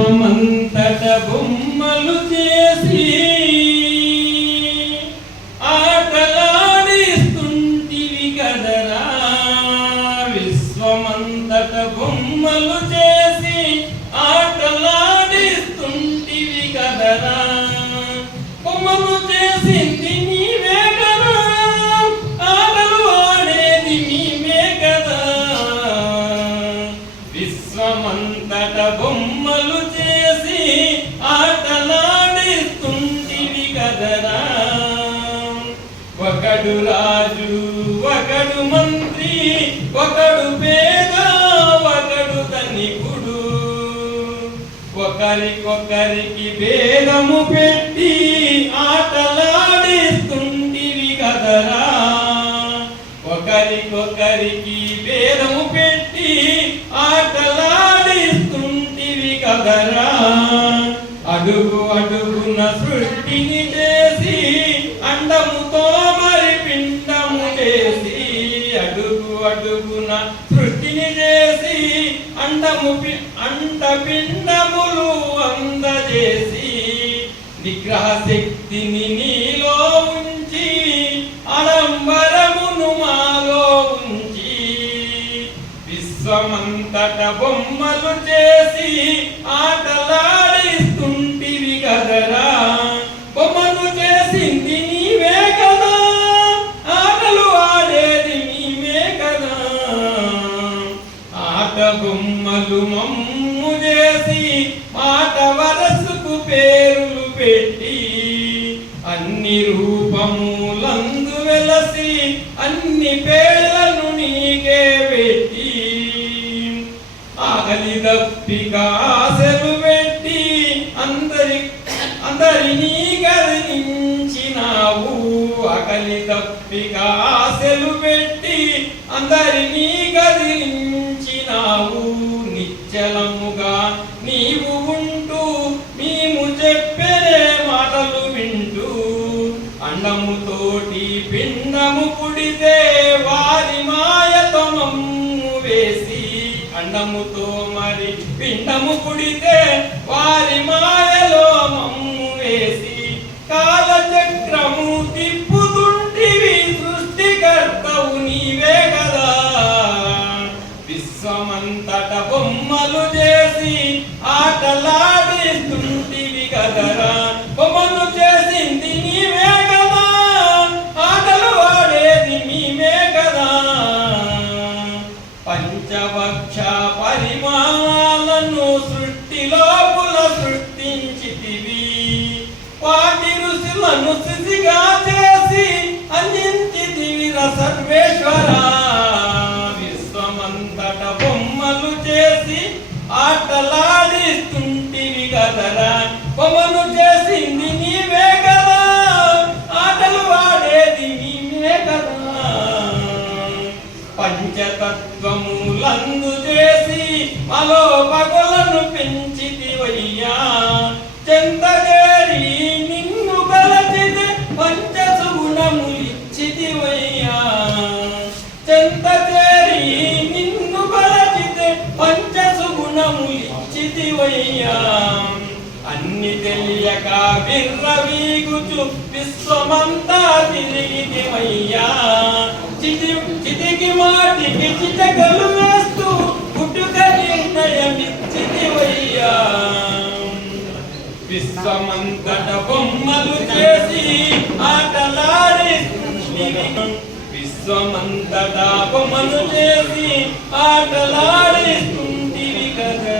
విశ్వమంతట బొమ్మలు చేసి ఆటలాడిస్తుంటివి కదరా. విశ్వమంతట బొమ్మలు చేసి ఆటలాడిస్తుంటివి కదరా. బొమ్మలు చేసింది నీవే కదా, ఆటలు ఆడేది నీవే కదా. విశ్వమంతట బొమ్మలు చేసి ఆటలాడిస్తుంటివి కదరా. ఒకడు రాజు ఒకడు మంత్రి, ఒకడు పేద ఒకడు ధనికుడు. ఒకరికొకరికి భేదము పెట్టి ఆటలాడిస్తుంటివి కదరా. ఒకరికొకరికి భేదము పెట్టి ఆటలాడిస్తుంటివి కదరా. అడుగు అడుగున సృష్టిని చేసి అండముతో మరి పిండము చేసి. అడుగు అడుగున సృష్టిని చేసి అండ పిండములు అందజేసి. నిగ్రహ శక్తిని నీలో ఉంచి ఆడంబరమును మాలో ఉంచి. విశ్వమంతట బొమ్మలు చేసి ఆటలాడిస్తుంటివి కదరా. బొమ్మలు చేసింది నీవే కదా, ఆటలు ఆడేది నీవే కదా. ఆట బొమ్మలు మమ్ము చేసి మాట వరసుకు పేరులు పెట్టి. అన్ని రూపములందు వెలసి అన్ని పేర్లను నీకే పెట్టి. ఆకలి దప్పిక ఆశలు పెట్టి అందరినీ గదిలించినావు. ఆకలి దప్పిక ఆశలు పెట్టి అందరినీ గదిలించినావు. నిశ్చలముగా నీవు ఉంటూ మేము చెప్పే మాటలు వింటూ. అండముతోటి పిండము పుడితే వారి మాయతో మమ్ము వేసి. అండముతో మరి పిండము పుడితే వారి మాయలో మమ్ము వేసి. కాలచక్రము తిప్పుతుంటివి సృష్టికర్తవు నీవే కదా. విశ్వమంతట బొమ్మలు చేసి ఆటలాడిస్తుంటివి కదరా. బొమ్మలు చేసింది నీవే కదా, ఆటలు ఆడేది నీవే కదా. పంచవక్ష పరిమాణాలను సృష్టిలోపుల సృష్టించితివి. వాటి ఋషులను శిశిగా చేసి అందించితివి సర్వేశ్వరా. విశ్వమంతట బొమ్మలు చేసి ఆటలాడిస్తుంటివి కదరా. బొమ్మలు చేసింది నీవే కదా, ఆటలు ఆడేది నీవే కదా. పంచతత్వములందు చేసి మలో పగలను పెంచితివయ్యా. చెంతగేరి నిన్ను కలచితే పంచసుగుణములిచ్చితివయ్యా. చెంతగేరి నిన్ను కలచితే పంచసుగుణములిచ్చితివయ్యా. అన్ని తెలియక విర్రవీగుచు విశ్వమంతా తిరిగితివయ్యా. చితికి మాటికి చితకలు వేస్తూ పుట్టుక నిర్ణయమిచ్చితివయ్యా. విశ్వమంతట బొమ్మలు చేసి ఆటలాడిస్తుంటివి. విశ్వమంతట బొమ్మలు చేసి ఆటలాడిస్తుంటివి కదా.